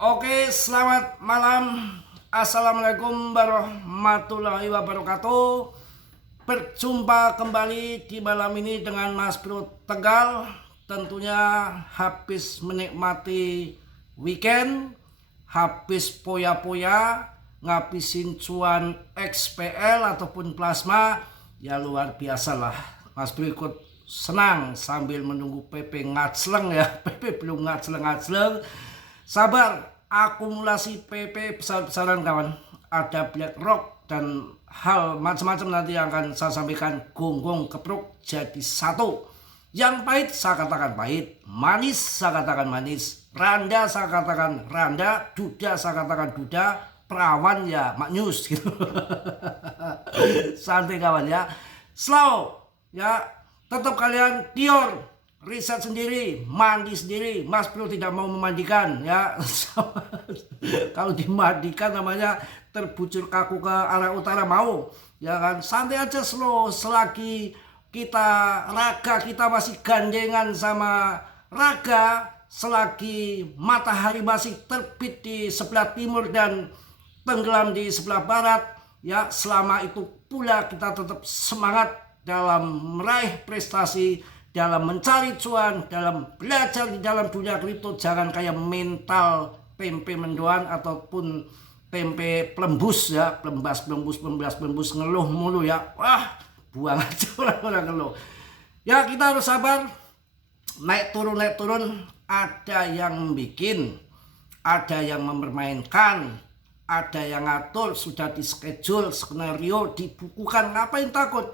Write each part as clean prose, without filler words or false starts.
Oke, selamat malam. Assalamualaikum warahmatullahi wabarakatuh. Berjumpa kembali di malam ini dengan Mas Bro Tegal. Tentunya habis menikmati weekend, habis poya-poya, ngabisin cuan XPL ataupun plasma. Ya luar biasa lah. Mas Bro ikut senang sambil menunggu PP ngacleng ya. PP belum ngacleng-ngacleng. Sabar, akumulasi PP besar-besaran kawan. Ada BlackRock dan hal macam-macam nanti yang akan saya sampaikan. Gonggong kepruk jadi satu. Yang pahit saya katakan pahit, manis saya katakan manis, randa saya katakan randa, duda saya katakan duda, perawan ya maknyus gitu. Santai kawan ya. Slow ya. Tetap kalian Dior, riset sendiri, mandi sendiri. Mas Bro tidak mau memandikan ya. Kalau dimandikan namanya terbucur kaku ke arah utara mau. Ya kan, santai aja slow. Selagi kita raga kita masih gandengan sama raga, selagi matahari masih terbit di sebelah timur dan tenggelam di sebelah barat, ya selama itu pula kita tetap semangat dalam meraih prestasi, dalam mencari cuan, dalam belajar di dalam dunia kripto. Jangan kayak mental tempe mendoan ataupun tempe pelembus ya, pelembus ngeluh mulu ya. Wah, buang aja orang-orang ngeluh. Ya kita harus sabar, naik turun, ada yang bikin, ada yang mempermainkan, ada yang ngatur, sudah di schedule, skenario dibukukan. Ngapain takut?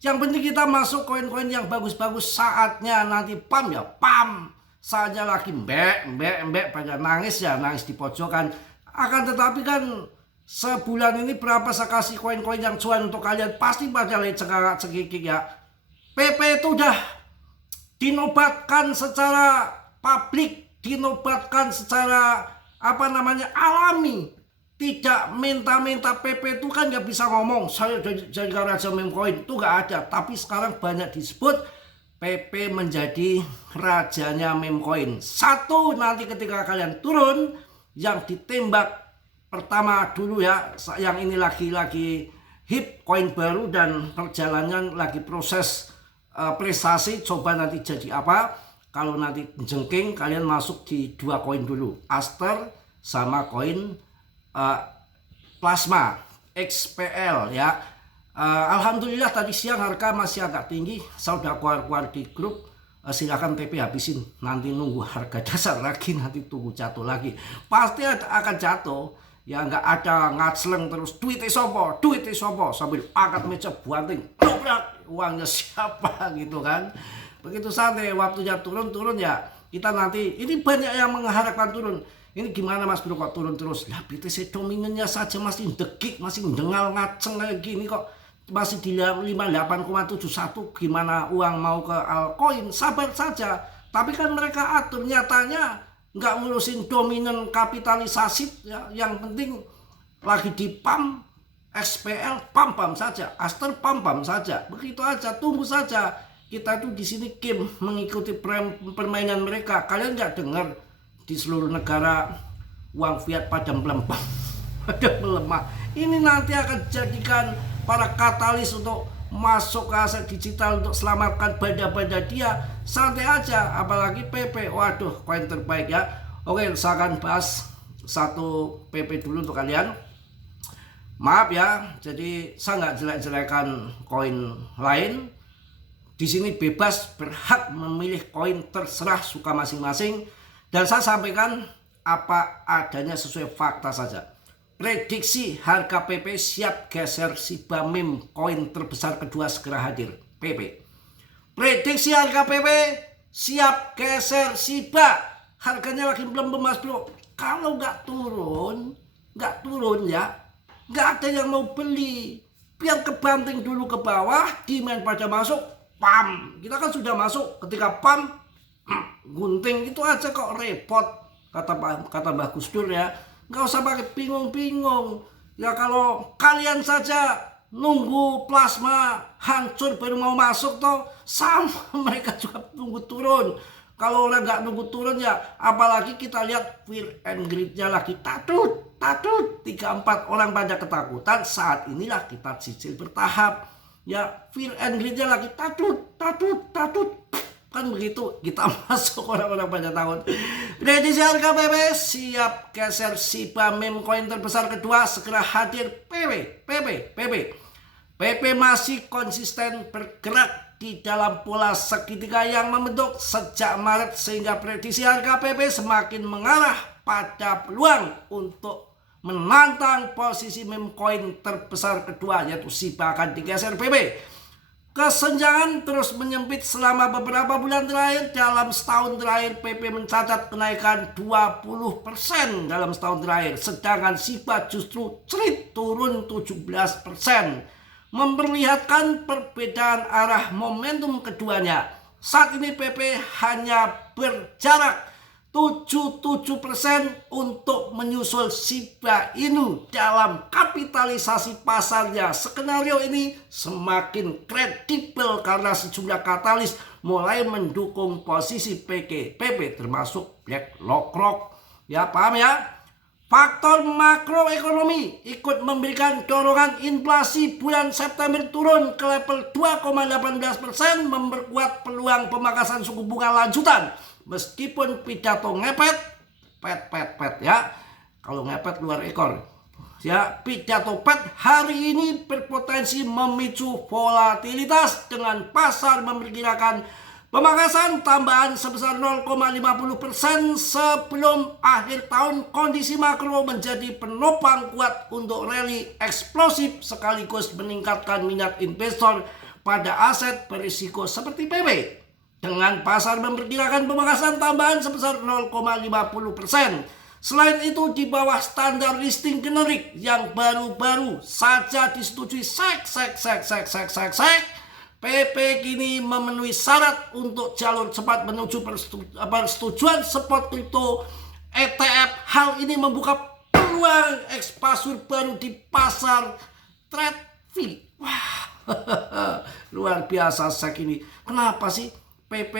Yang penting kita masuk koin-koin yang bagus-bagus. Saatnya nanti pam ya pam. Saatnya lagi mbek pada nangis ya nangis di pojokan. Akan tetapi kan sebulan ini berapa saya kasih koin-koin yang cuan untuk kalian, pasti pada lihat cekikik ya. PP itu udah dinobatkan secara publik, dinobatkan secara alami. Tidak minta-minta PP itu kan nggak bisa ngomong saya jadi raja meme coin, itu nggak ada. Tapi sekarang banyak disebut PP menjadi rajanya meme coin. Satu, nanti ketika kalian turun yang ditembak pertama dulu ya, yang ini lagi hip koin baru dan perjalanan lagi proses prestasi. Coba nanti jadi apa. Kalau nanti jengking kalian masuk di dua koin dulu, Aster sama koin plasma XPL ya. Alhamdulillah tadi siang harga masih agak tinggi. Saya udah keluar di grup, silakan PP habisin, nanti nunggu harga dasar lagi, nanti tunggu jatuh lagi, pasti akan jatuh ya. Nggak ada ngacleng terus duitnya sopo sambil angkat meja banting dobrak, uangnya siapa gitu kan. Begitu santai, waktunya turun ya kita nanti. Ini banyak yang mengharapkan turun. Ini gimana Mas Bro kok turun terus? Lah BTC dominannya saja masih dekik, masih dengal ngaceng kayak gini kok. Masih di 58,71. Gimana uang mau ke altcoin? Sabar saja. Tapi kan mereka atur, nyatanya nggak ngurusin dominan kapitalisasi ya. Yang penting lagi di pam, XPL pam saja, Aster pam saja. Begitu aja, tunggu saja. Kita itu di sini game mengikuti permainan mereka. Kalian nggak dengar di seluruh negara uang fiat pada melemah, Ini nanti akan jadikan para katalis untuk masuk ke aset digital untuk selamatkan banda-banda dia. Santai aja, apalagi PP. Waduh, koin terbaik ya. Oke, saya akan bahas satu PP dulu untuk kalian. Maaf ya, jadi saya nggak jelek-jelekan koin lain. Di sini bebas, berhak memilih koin, terserah suka masing-masing. Dan saya sampaikan apa adanya sesuai fakta saja. Prediksi harga PP siap geser Shiba meme koin terbesar kedua segera hadir. PP. Prediksi harga PP siap geser Shiba. Harganya lagi belum Mas Bro. Kalau nggak turun ya, nggak ada yang mau beli. Biar kebanting dulu ke bawah, demand pada masuk, pam. Kita kan sudah masuk, ketika pam gunting itu aja kok repot, kata Mbah Gus Dur ya. Nggak usah pakai bingung-bingung ya. Kalau kalian saja nunggu plasma hancur baru mau masuk toh, sama mereka juga tunggu turun. Kalau orang nggak nunggu turun ya, apalagi kita lihat fear and greed-nya lagi takut, 3-4 orang pada ketakutan. Saat inilah kita cicil bertahap. Ya, fear and greed-nya lagi takut. Kan begitu, kita masuk orang-orang pada tahun. Prediksi harga PP siap geser Shiba meme coin terbesar kedua segera hadir. PP masih konsisten bergerak di dalam pola segitiga yang membentuk sejak Maret, sehingga prediksi harga PP semakin mengarah pada peluang untuk menantang posisi meme coin terbesar kedua, yaitu Shiba akan digeser PP. Kesenjangan terus menyempit selama beberapa bulan terakhir. Dalam setahun terakhir PP mencatat kenaikan 20% dalam setahun terakhir, sedangkan Shiba justru cerit turun 17%, memperlihatkan perbedaan arah momentum keduanya. Saat ini PP hanya berjarak 77% untuk menyusul Shiba Inu dalam kapitalisasi pasarnya. Skenario ini semakin kredibel karena sejumlah katalis mulai mendukung posisi PP termasuk BlackRock. Ya, paham ya? Faktor makroekonomi ikut memberikan dorongan inflasi bulan September turun ke level 2,18%, memperkuat peluang pemangkasan suku bunga lanjutan. Meskipun pidato ngepet, ya, kalau ngepet luar ekor, ya, pidato pet hari ini berpotensi memicu volatilitas dengan pasar memperkirakan pemangkasan tambahan sebesar 0,50% sebelum akhir tahun. Kondisi makro menjadi penopang kuat untuk rally eksplosif sekaligus meningkatkan minat investor pada aset berisiko seperti PP. Dengan pasar memperkirakan pemangkasan tambahan sebesar 0,50%. Selain itu, di bawah standar listing generik yang baru-baru saja disetujui PP kini memenuhi syarat untuk jalur cepat menuju persetujuan spot crypto ETF. Hal ini membuka peluang ekspansi baru di pasar TradFi. Wah, luar biasa sek ini. Kenapa sih PP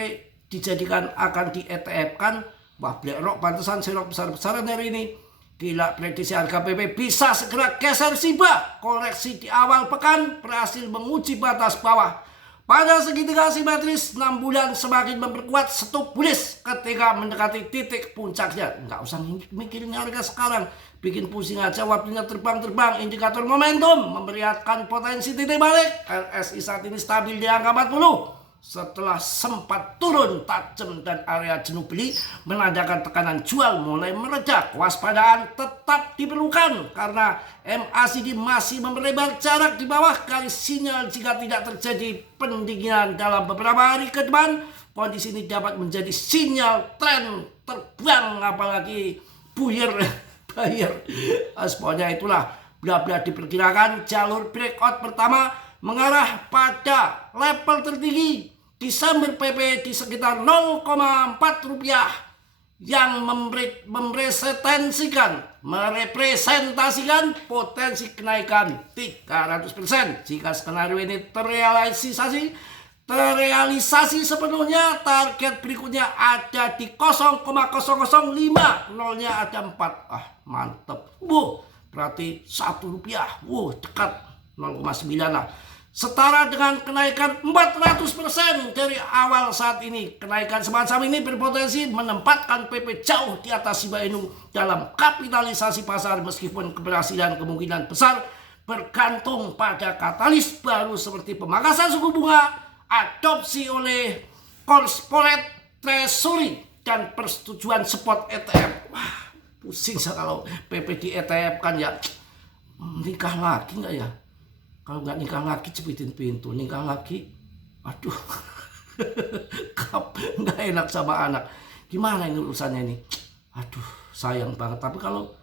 dijadikan akan di ETF-kan? Wah, BlackRock pantesan serok besar-besaran hari ini. Gila, prediksi harga PP bisa segera geser Shiba. Koreksi di awal pekan berhasil menguji batas bawah. Pada segitiga simetris, 6 bulan semakin memperkuat stup bullish ketika mendekati titik puncaknya. Nggak usah mikirin harga sekarang, bikin pusing aja, waktunya terbang-terbang. Indikator momentum memperlihatkan potensi titik balik. RSI saat ini stabil di angka 40. Setelah sempat turun tajam dan area jenuh beli menandakan tekanan jual mulai mereda. Kewaspadaan tetap diperlukan karena MACD masih memperlebar jarak di bawah garis sinyal. Jika tidak terjadi pendinginan dalam beberapa hari ke depan, kondisi ini dapat menjadi sinyal tren terbang, apalagi buyer. Pokoknya itulah, bla-bla diperkirakan jalur breakout pertama mengarah pada level tertinggi Desember PP di sekitar 0,4 rupiah yang merepresentasikan potensi kenaikan 300%. Jika skenario ini terrealisasi sepenuhnya, target berikutnya ada di 0,005, nolnya ada 4. Mantep. Berarti 1 rupiah. Dekat 0,9 lah. Setara dengan kenaikan 400% dari awal saat ini. Kenaikan semacam ini berpotensi menempatkan PP jauh di atas Shiba Inu dalam kapitalisasi pasar, meskipun keberhasilan kemungkinan besar bergantung pada katalis baru seperti pemangkasan suku bunga, adopsi oleh corporate treasury, dan persetujuan spot ETF. Wah, pusing kalau PP di ETF kan ya. Nikah lagi nggak ya? Kalau nggak nikah lagi cepitin pintu, nikah lagi, aduh, nggak enak sama anak. Gimana ini urusannya ini? Aduh, sayang banget. Tapi kalau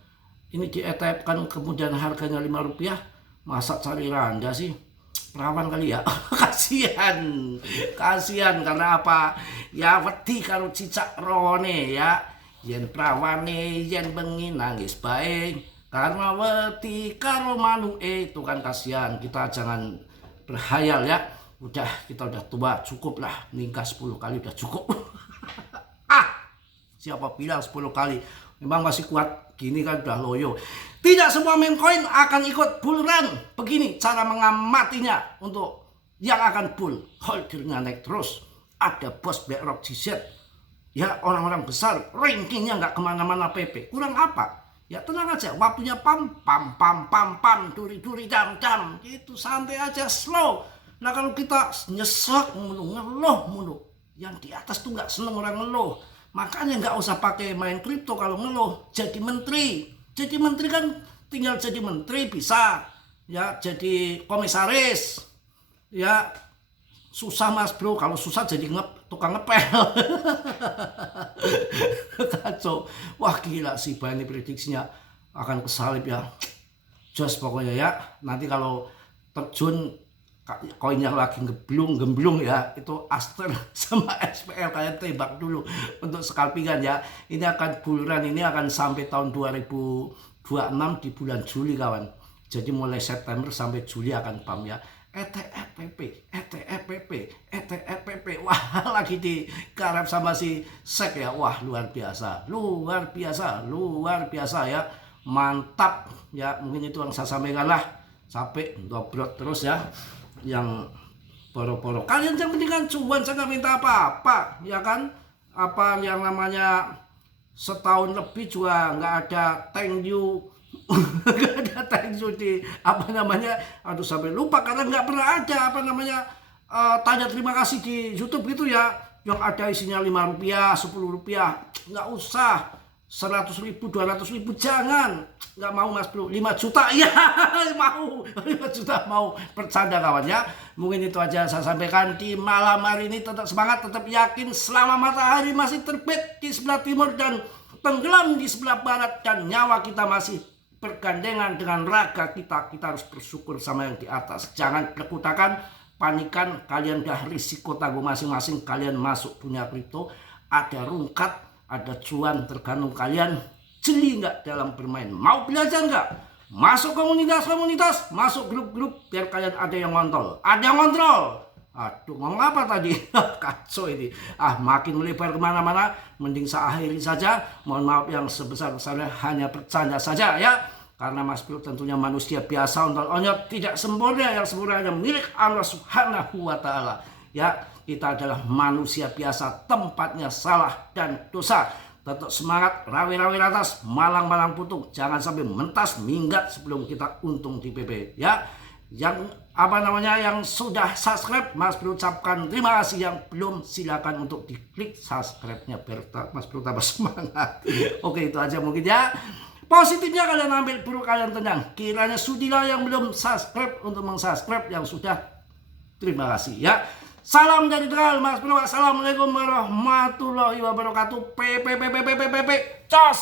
ini di ETF kan kemudian harganya 5 rupiah, masa cari randa sih? Perawan kali ya. Kasihan karena apa? Ya wedi kalau cicak rone ya. Yen prawane yen bengi nangis baik. Karena wedi karo manuk itu kan kasihan. Kita jangan berhayal ya. Kita udah tua, cukup lah. Nikah 10 kali udah cukup. Siapa bilang 10 kali? Memang masih kuat gini kan udah loyo. Tidak semua meme coin akan ikut bull run. Begini cara mengamatinya untuk yang akan bull. Holdernya naik terus. Ada bos BlackRock GZ. Ya orang-orang besar rankingnya nggak kemana-mana PP. Kurang apa? Ya tenang aja. Waktunya pam duri jam gitu, santai aja, slow. Nah kalau kita nyesek mulu, ngeluh mulu, yang di atas tuh nggak seneng orang ngeluh. Makanya nggak usah pakai main kripto kalau ngeluh. Jadi menteri kan tinggal jadi menteri bisa, ya jadi komisaris, ya susah mas bro. Kalau susah jadi tukang ngepel. Kacau. Wah gila sih ini prediksinya akan kesalip ya. Just pokoknya ya. Nanti kalau terjun koin yang lagi gemblung ya, itu Aster sama SPL kalian tembak dulu untuk scalpingan ya. Ini akan bull run, ini akan sampai tahun 2026 di bulan Juli kawan. Jadi mulai September sampai Juli akan pam ya. ETF PP. Wah lagi digarap sama si SEC ya. Wah luar biasa ya. Mantap ya. Mungkin itu yang saya sampaikan lah. Sampai dobrot terus ya. Yang poro-poro kalian yang penting kan cuan, saya nggak minta apa-apa ya kan. Apa yang namanya setahun lebih juga nggak ada thank you. Nggak ada thank you di apa namanya, aduh sampai lupa karena nggak pernah ada apa namanya tanya terima kasih di YouTube gitu ya, yang ada isinya 5 rupiah 10 rupiah. Nggak usah 100.000 200.000 jangan, nggak mau mas bro. 5 juta ya mau, 5 juta mau, bercanda kawan ya. Mungkin itu aja saya sampaikan di malam hari ini. Tetap semangat, tetap yakin selama matahari masih terbit di sebelah timur dan tenggelam di sebelah barat, dan nyawa kita masih bergandengan dengan raga kita harus bersyukur sama yang di atas. Jangan berkutakan, panikan. Kalian dah risiko tanggung masing-masing. Kalian masuk punya kripto, ada rungkat, ada cuan, tergantung kalian jeli nggak dalam bermain. Mau belajar nggak? Masuk komunitas, masuk grup-grup, biar kalian ada yang ngontrol. Aduh, ngomong apa tadi? Kacau ini. Makin melebar kemana-mana. Mending saya akhiri saja. Mohon maaf yang sebesar-besarnya, hanya bercanda saja ya. Karena Mas Bro tentunya manusia biasa, ontol-onyot, tidak sempurna. Yang sempurna hanya milik Allah Subhanahu wa Ta'ala. Ya, kita adalah manusia biasa, tempatnya salah dan dosa. Tetap semangat, rawi-rawi atas, malang-malang putung. Jangan sampai mentas minggat sebelum kita untung di PP ya. Yang apa namanya, yang sudah subscribe, Mas Bro ucapkan terima kasih. Yang belum, silakan untuk diklik subscribe-nya biar Mas Bro tambah semangat. Oke, itu aja mungkin ya. Positifnya kalian ambil, buruk kalian tenang. Kiranya sudilah yang belum subscribe untuk meng-subscribe, yang sudah terima kasih ya. Salam dari Tegal, Mas Bro. Assalamualaikum warahmatullahi wabarakatuh. Cos.